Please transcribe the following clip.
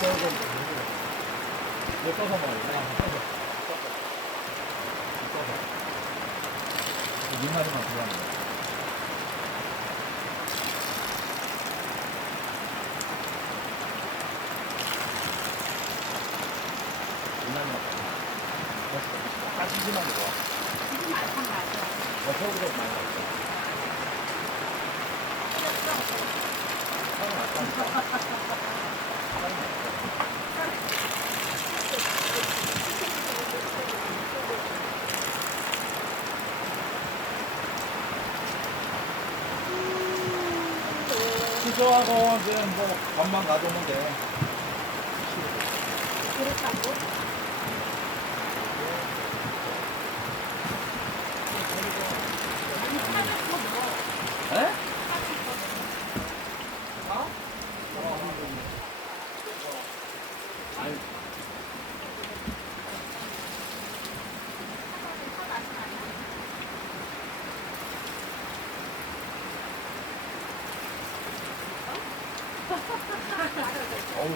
못 떠서 말이야. 민마리만 들어가는 거야. 민마리만 됐어. 빠지지만 좋아. 지금 알탕 맞아. 저보다 많이 났어. 하나 났다니까. 취소하고 이제 뭐 밥만 가져오면 돼. 그렇다고? 아니, 사줬어, 뭐. 에? 아니, 어우,